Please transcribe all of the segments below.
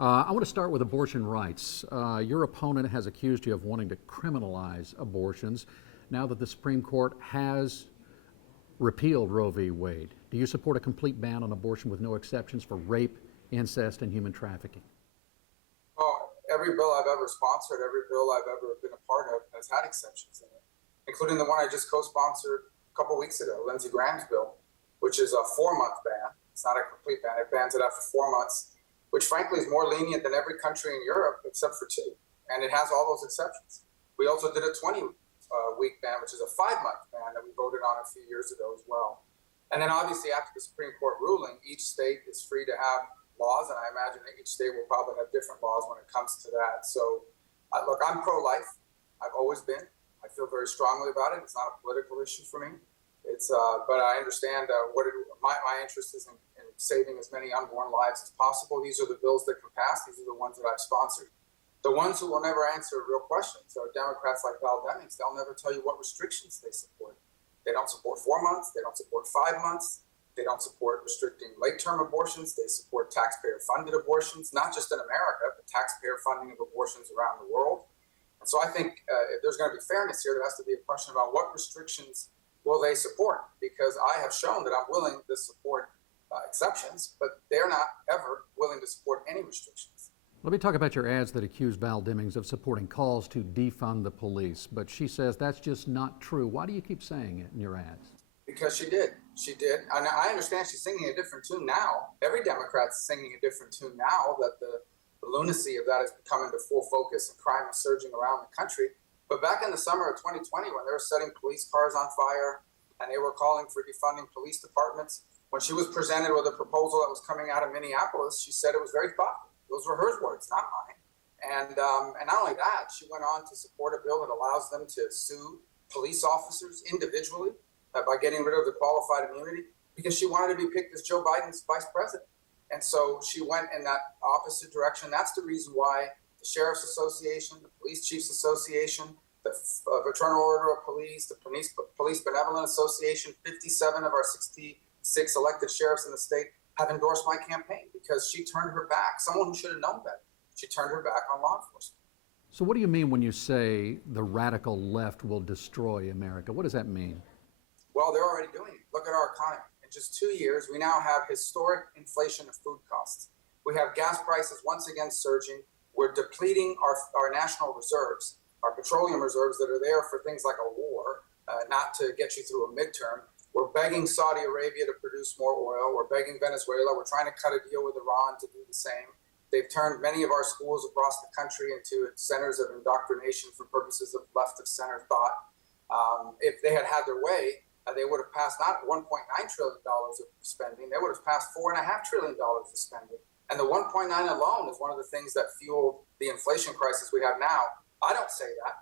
I want to start with abortion rights. Your opponent has accused you of wanting to criminalize abortions now that the Supreme Court has repealed Roe v. Wade. Do you support a complete ban on abortion with no exceptions for rape, incest, and human trafficking? Well, every bill I've ever sponsored, every bill I've ever been a part of has had exceptions in it, including the one I just co-sponsored a couple weeks ago, Lindsey Graham's bill, which is a 4-month ban. It's not a complete ban. It bans it after 4 months, which frankly is more lenient than every country in Europe except for 2. And it has all those exceptions. We also did a 20-week ban, which is a 5-month ban that we voted on a few years ago as well. And then obviously after the Supreme Court ruling, each state is free to have laws, and I imagine that each state will probably have different laws when it comes to that. So look, I'm pro-life. I've always been. I feel very strongly about it. It's not a political issue for me. But I understand my interest is in saving as many unborn lives as possible. These are the bills that can pass. These are the ones that I've sponsored. The ones who will never answer real questions are Democrats like Val Demings. They'll never tell you what restrictions they support. They don't support 4 months. They don't support 5 months. They don't support restricting late-term abortions. They support taxpayer-funded abortions, not just in America, but taxpayer funding of abortions around the world. And so I think if there's going to be fairness here, there has to be a question about what restrictions will they support? Because I have shown that I'm willing to support exceptions, but they're not ever willing to support any restrictions. Let me talk about your ads that accuse Val Demings of supporting calls to defund the police, but she says that's just not true. Why do you keep saying it in your ads? Because she did. She did. And I understand she's singing a different tune now. Every Democrat's singing a different tune now that the lunacy of that has come into full focus and crime is surging around the country. But back in the summer of 2020, when they were setting police cars on fire and they were calling for defunding police departments, when she was presented with a proposal that was coming out of Minneapolis, she said it was very thoughtful. Those were her words, not mine. And not only that, she went on to support a bill that allows them to sue police officers individually by getting rid of the qualified immunity because she wanted to be picked as Joe Biden's vice president. And so she went in that opposite direction. That's the reason why the Sheriff's Association, the Police Chiefs Association, the Fraternal Order of Police, the Police Benevolent Association, 57 of our 66 elected sheriffs in the state have endorsed my campaign because she turned her back. Someone who should have known better. She turned her back on law enforcement. So what do you mean when you say the radical left will destroy America? What does that mean? Well, they're already doing it. Look at our economy. In just 2 years, we now have historic inflation of food costs. We have gas prices once again surging. We're depleting our national reserves, our petroleum reserves that are there for things like a war, not to get you through a midterm. We're begging Saudi Arabia to produce more oil. We're begging Venezuela. We're trying to cut a deal with Iran to do the same. They've turned many of our schools across the country into centers of indoctrination for purposes of left-of-center thought. If they had had their way, they would have passed not $1.9 trillion of spending, they would have passed $4.5 trillion of spending. And the 1.9 alone is one of the things that fueled the inflation crisis we have now. I don't say that.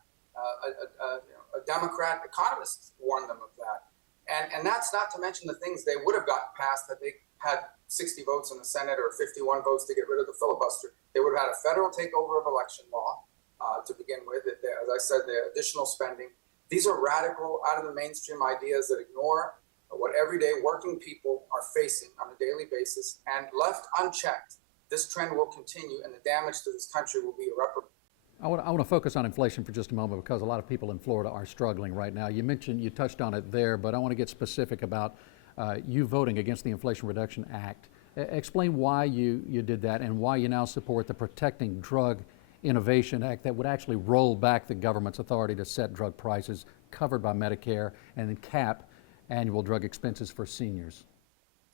A Democrat economist warned them of that. And that's not to mention the things they would have gotten passed had they had 60 votes in the Senate or 51 votes to get rid of the filibuster. They would have had a federal takeover of election law to begin with. As I said, the additional spending. These are radical, out of the mainstream ideas that ignore what everyday working people are facing on a daily basis. And left unchecked, this trend will continue and the damage to this country will be irreparable. I want to focus on inflation for just a moment because a lot of people in Florida are struggling right now. You touched on it there, but I want to get specific about you voting against the Inflation Reduction Act. Explain why you did that and why you now support the Protecting Drug Innovation Act that would actually roll back the government's authority to set drug prices covered by Medicare and then cap annual drug expenses for seniors.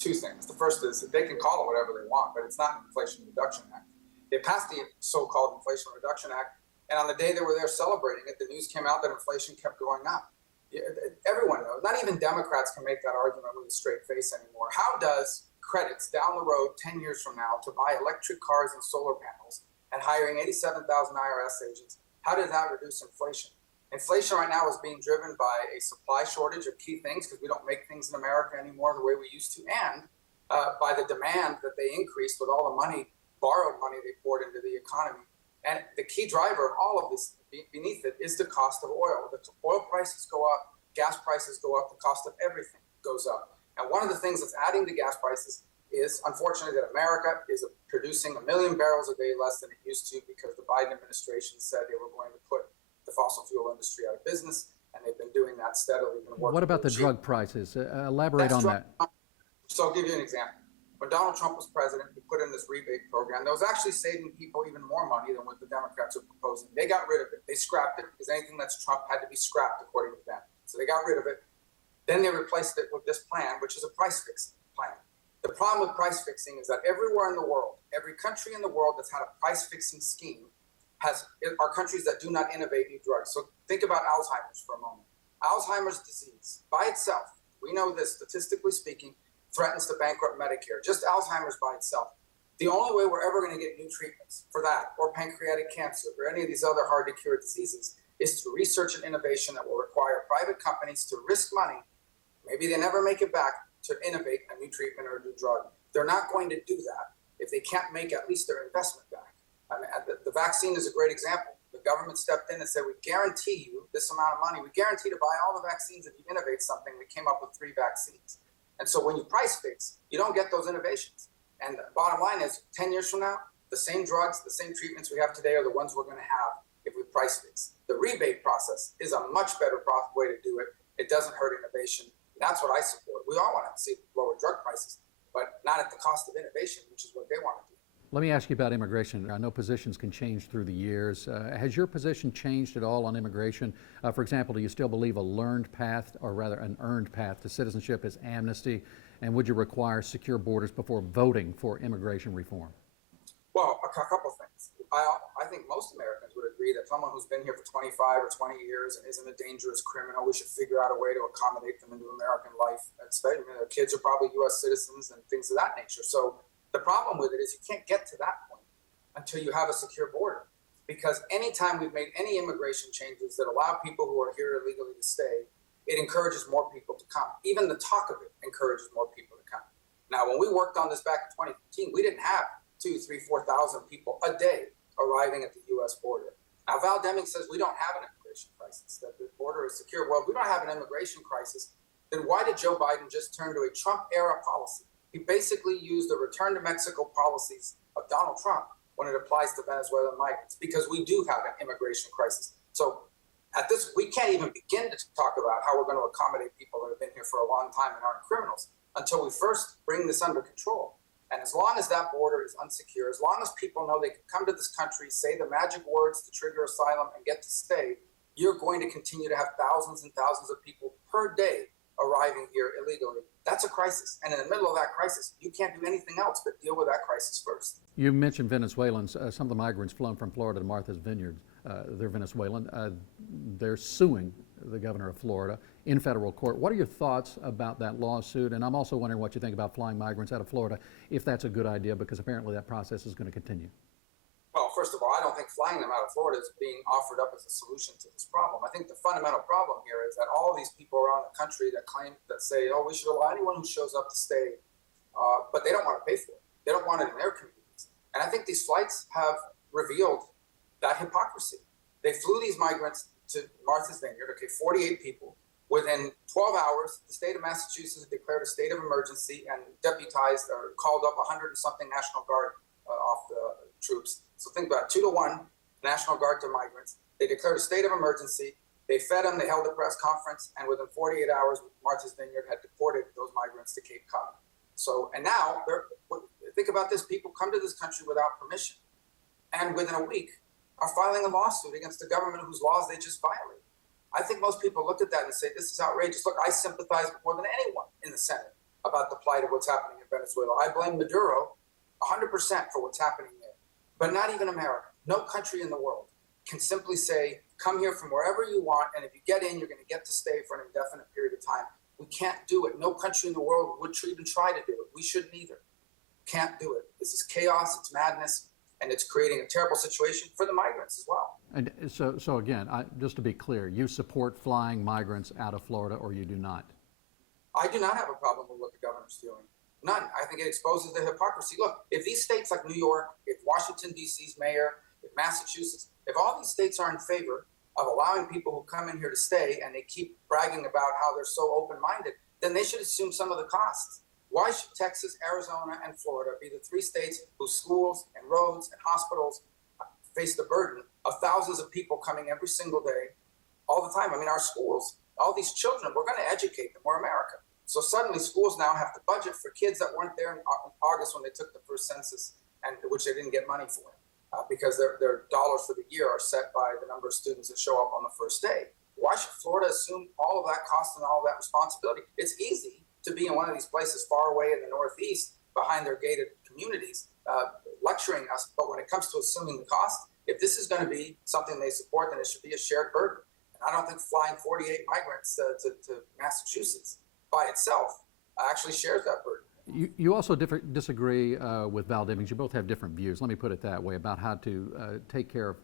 2 things. The first is that they can call it whatever they want, but it's not an Inflation Reduction Act. They passed the so-called Inflation Reduction Act, and on the day they were there celebrating it, the news came out that inflation kept going up. Everyone knows, not even Democrats can make that argument with a straight face anymore. How does credits down the road 10 years from now to buy electric cars and solar panels and hiring 87,000 IRS agents, how does that reduce inflation? Inflation right now is being driven by a supply shortage of key things because we don't make things in America anymore the way we used to, and by the demand that they increased with all the money, borrowed money they poured into the economy. And the key driver of all of this beneath it is the cost of oil. The oil prices go up, gas prices go up, the cost of everything goes up. And one of the things that's adding to gas prices is, unfortunately, that America is producing 1 million barrels a day less than it used to because the Biden administration said they were going to put the fossil fuel industry out of business, and they've been doing that steadily. What about the drug prices? Elaborate on that. So I'll give you an example. When Donald Trump was president, he put in this rebate program that was actually saving people even more money than what the Democrats were proposing. They got rid of it. They scrapped it because anything that's Trump had to be scrapped according to them. So they got rid of it. Then they replaced it with this plan, which is a price fixing plan. The problem with price fixing is that everywhere in the world, every country in the world that's had a price fixing scheme are countries that do not innovate new drugs. So think about Alzheimer's for a moment. Alzheimer's disease by itself, we know this statistically speaking, threatens to bankrupt Medicare. Just Alzheimer's by itself. The only way we're ever going to get new treatments for that, or pancreatic cancer, or any of these other hard to cure diseases, is through research and innovation that will require private companies to risk money. Maybe they never make it back to innovate a new treatment or a new drug. They're not going to do that if they can't make at least their investment back. I mean, the vaccine is a great example. The government stepped in and said, we guarantee you this amount of money. We guarantee to buy all the vaccines if you innovate something. We came up with 3 vaccines. And so when you price fix, you don't get those innovations. And the bottom line is 10 years from now, the same drugs, the same treatments we have today are the ones we're going to have if we price fix. The rebate process is a much better way to do it. It doesn't hurt innovation. That's what I support. We all want to see lower drug prices, but not at the cost of innovation, which is what they want to do. Let me ask you about immigration. I know positions can change through the years. Has your position changed at all on immigration? For example, do you still believe a learned path, or rather an earned path to citizenship is amnesty? And would you require secure borders before voting for immigration reform? Well, a couple things. I think most Americans would agree that someone who's been here for 25 or 20 years and isn't a dangerous criminal, we should figure out a way to accommodate them into American life. Especially, their kids are probably U.S. citizens and things of that nature. So the problem with it is you can't get to that point until you have a secure border. Because anytime we've made any immigration changes that allow people who are here illegally to stay, it encourages more people to come. Even the talk of it encourages more people to come. Now, when we worked on this back in 2015, we didn't have 2,000, 3,000, 4,000 people a day arriving at the U.S. border. Now, Val Demings says we don't have an immigration crisis, that the border is secure. Well, if we don't have an immigration crisis, then why did Joe Biden just turn to a Trump-era policy? He basically used the return to Mexico policies of Donald Trump when it applies to Venezuelan migrants, because we do have an immigration crisis. So we can't even begin to talk about how we're going to accommodate people that have been here for a long time and aren't criminals until we first bring this under control. And as long as that border is unsecure, as long as people know they can come to this country, say the magic words to trigger asylum and get to stay, you're going to continue to have thousands and thousands of people per day arriving here illegally. That's a crisis. And in the middle of that crisis, you can't do anything else but deal with that crisis first. You mentioned Venezuelans. Some of the migrants flown from Florida to Martha's Vineyard, they're Venezuelan. They're suing the governor of Florida in federal court. What are your thoughts about that lawsuit? And I'm also wondering what you think about flying migrants out of Florida, if that's a good idea, because apparently that process is going to continue. Well, first of all, I don't think flying them out of Florida is being offered up as a solution to this problem. I think the fundamental problem here is that all these people around the country that say, oh, we should allow anyone who shows up to stay, but they don't want to pay for it. They don't want it in their communities. And I think these flights have revealed that hypocrisy. They flew these migrants to Martha's Vineyard, 48 people. Within 12 hours, the state of Massachusetts declared a state of emergency and deputized or called up 100 and something National Guard off the troops. So think about it, 2-to-1 National Guard to migrants. They declared a state of emergency. They fed them. They held a press conference, and within 48 hours, Martha's Vineyard had deported those migrants to Cape Cod. So, and now think about this: people come to this country without permission, and within a week are filing a lawsuit against the government whose laws they just violated. I think most people looked at that and say, "This is outrageous." Look, I sympathize more than anyone in the Senate about the plight of what's happening in Venezuela. I blame Maduro 100% for what's happening there. But not even America, no country in the world can simply say, come here from wherever you want, and if you get in, you're going to get to stay for an indefinite period of time. We can't do it. No country in the world would even try to do it. We shouldn't either. Can't do it. This is chaos, it's madness, and it's creating a terrible situation for the migrants as well. And so again, just to be clear, you support flying migrants out of Florida, or you do not? I do not have a problem with what the governor's doing. None. I think it exposes the hypocrisy. Look, if these states like New York, if Washington, D.C.'s mayor, if Massachusetts, if all these states are in favor of allowing people who come in here to stay and they keep bragging about how they're so open-minded, then they should assume some of the costs. Why should Texas, Arizona, and Florida be the three states whose schools and roads and hospitals face the burden of thousands of people coming every single day, all the time? I mean, our schools, all these children, we're going to educate them. We're America. So suddenly schools now have to budget for kids that weren't there in August when they took the first census, and which they didn't get money for, because their dollars for the year are set by the number of students that show up on the first day. Why should Florida assume all of that cost and all of that responsibility? It's easy to be in one of these places far away in the Northeast behind their gated communities, lecturing us. But when it comes to assuming the cost, if this is going to be something they support, then it should be a shared burden. And I don't think flying 48 migrants to Massachusetts by itself actually shares that burden. You also disagree with Val Demings. You both have different views, let me put it that way, about how to take care of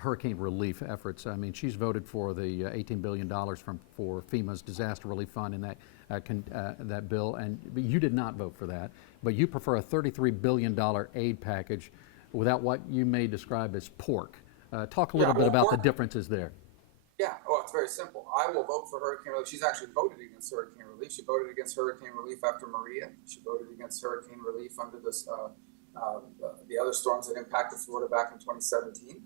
hurricane relief efforts. I mean, she's voted for the $18 billion for FEMA's disaster relief fund in that bill, and you did not vote for that. But you prefer a $33 billion aid package without what you may describe as pork. Talk a little bit about the differences there. Yeah, well, it's very simple. I will vote for hurricane relief. She's actually voted against hurricane relief. She voted against hurricane relief after Maria. She voted against hurricane relief under this, the other storms that impacted Florida back in 2017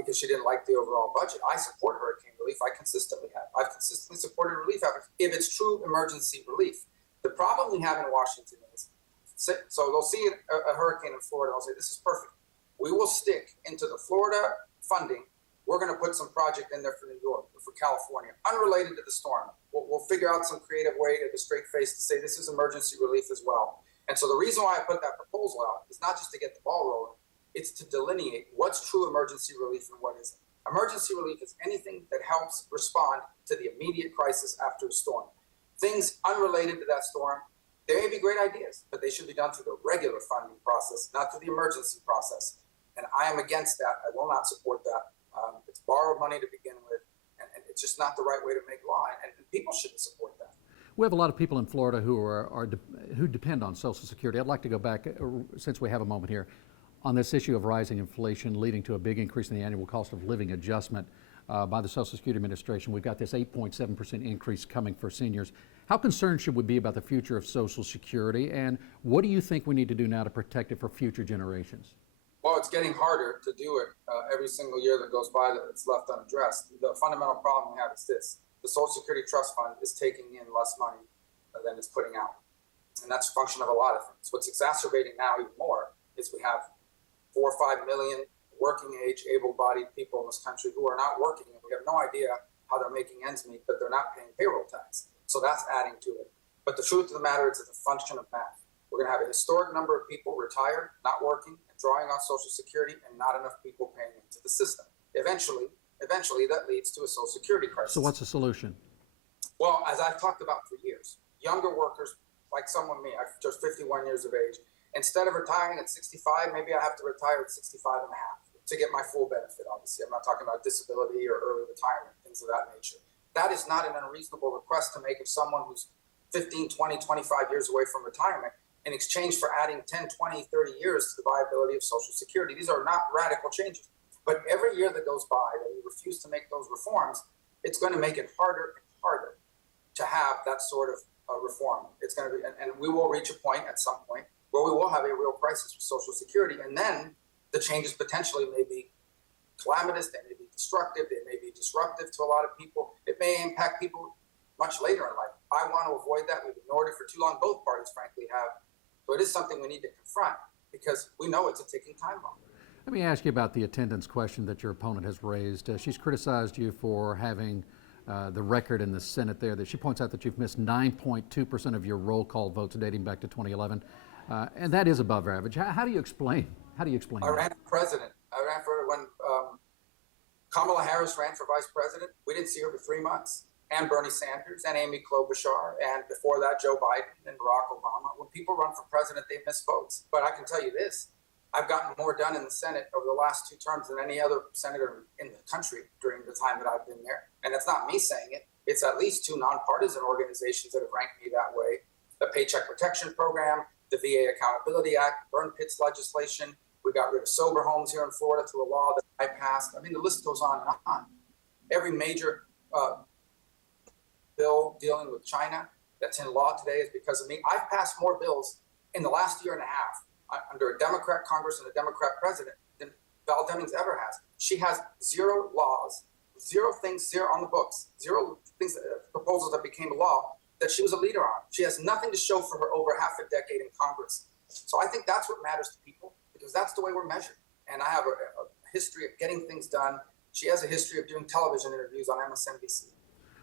because she didn't like the overall budget. I support hurricane relief. I consistently have. I've consistently supported relief efforts if it's true emergency relief. The problem we have in Washington is, so they'll see a hurricane in Florida. They'll say, this is perfect. We will stick into the Florida funding. We're going to put some project in there for New York or for California, unrelated to the storm. We'll figure out some creative way to the straight face to say this is emergency relief as well. And so the reason why I put that proposal out is not just to get the ball rolling, it's to delineate what's true emergency relief and what isn't. Emergency relief is anything that helps respond to the immediate crisis after a storm. Things unrelated to that storm, they may be great ideas, but they should be done through the regular funding process, not through the emergency process. And I am against that. I will not support that. It's borrowed money to begin with, and it's just not the right way to make law, and people shouldn't support that. We have a lot of people in Florida who depend on Social Security. I'd like to go back, since we have a moment here, on this issue of rising inflation leading to a big increase in the annual cost of living adjustment by the Social Security Administration. We've got this 8.7% increase coming for seniors. How concerned should we be about the future of Social Security, and what do you think we need to do now to protect it for future generations? Well, it's getting harder to do it every single year that goes by that it's left unaddressed. The fundamental problem we have is this. The Social Security Trust Fund is taking in less money than it's putting out. And that's a function of a lot of things. What's exacerbating now even more is we have 4 or 5 million working age, able-bodied people in this country who are not working, and we have no idea how they're making ends meet, but they're not paying payroll tax. So that's adding to it. But the truth of the matter is it's a function of math. We're going to have a historic number of people retired, not working, and drawing on Social Security, and not enough people paying into the system. Eventually, that leads to a Social Security crisis. So what's the solution? Well, as I've talked about for years, younger workers, like someone me, I'm just 51 years of age, instead of retiring at 65, maybe I have to retire at 65 and a half to get my full benefit, obviously. I'm not talking about disability or early retirement, things of that nature. That is not an unreasonable request to make of someone who's 15, 20, 25 years away from retirement, in exchange for adding 10, 20, 30 years to the viability of Social Security. These are not radical changes. But every year that goes by that we refuse to make those reforms, it's going to make it harder and harder to have that sort of reform. It's going to be, and we will reach a point at some point where we will have a real crisis with Social Security. And then the changes potentially may be calamitous, they may be destructive, they may be disruptive to a lot of people. It may impact people much later in life. I want to avoid that. We've ignored it for too long. Both parties, frankly, have. So it is something we need to confront because we know it's a ticking time bomb. Let me ask you about the attendance question that your opponent has raised. She's criticized you for having the record in the Senate there. That she points out that you've missed 9.2% of your roll call votes dating back to 2011, and that is above average. How do you explain? I ran for president. I ran for when Kamala Harris ran for vice president. We didn't see her for 3 months. And Bernie Sanders and Amy Klobuchar, and before that, Joe Biden and Barack Obama. When people run for president, they miss votes. But I can tell you this, I've gotten more done in the Senate over the last 2 terms than any other senator in the country during the time that I've been there. And it's not me saying it. It's at least 2 nonpartisan organizations that have ranked me that way. The Paycheck Protection Program, the VA Accountability Act, burn pits legislation. We got rid of sober homes here in Florida through a law that I passed. I mean, the list goes on and on. Every major bill dealing with China, that's in law today is because of me. I've passed more bills in the last year and a half under a Democrat Congress and a Democrat president than Val Demings ever has. She has zero laws, zero on the books, zero things, proposals that became law that she was a leader on. She has nothing to show for her over half a decade in Congress. So I think that's what matters to people, because that's the way we're measured. And I have a history of getting things done. She has a history of doing television interviews on MSNBC.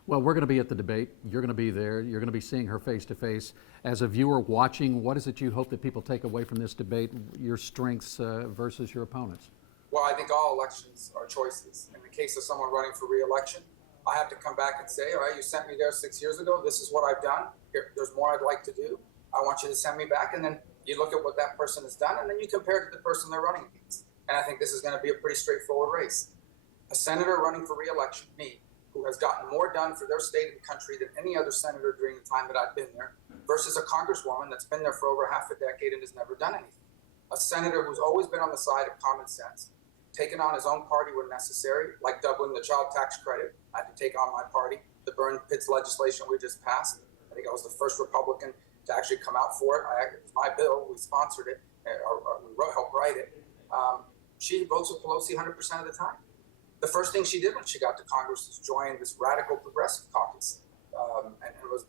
Well, we're going to be at the debate. You're going to be there. You're going to be seeing her face to face. As a viewer watching, what is it you hope that people take away from this debate, your strengths versus your opponents? Well, I think all elections are choices. In the case of someone running for re-election, I have to come back and say, all right, you sent me there 6 years ago. This is what I've done. There's more I'd like to do. I want you to send me back. And then you look at what that person has done, and then you compare it to the person they're running against. And I think this is going to be a pretty straightforward race. A senator running for re-election, me, who has gotten more done for their state and country than any other senator during the time that I've been there, versus a congresswoman that's been there for over half a decade and has never done anything. A senator who's always been on the side of common sense, taken on his own party when necessary, like doubling the child tax credit. I had to take on my party. The burn pits legislation we just passed, I think I was the first Republican to actually come out for it. It was my bill. We sponsored it. We helped write it. She votes with Pelosi 100% of the time. The first thing she did when she got to Congress was join this radical progressive caucus, and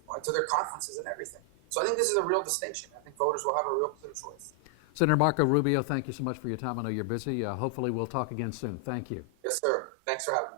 went to their conferences and everything. So I think this is a real distinction. I think voters will have a real clear choice. Senator Marco Rubio, thank you so much for your time. I know you're busy. Hopefully we'll talk again soon. Thank you. Yes, sir. Thanks for having me.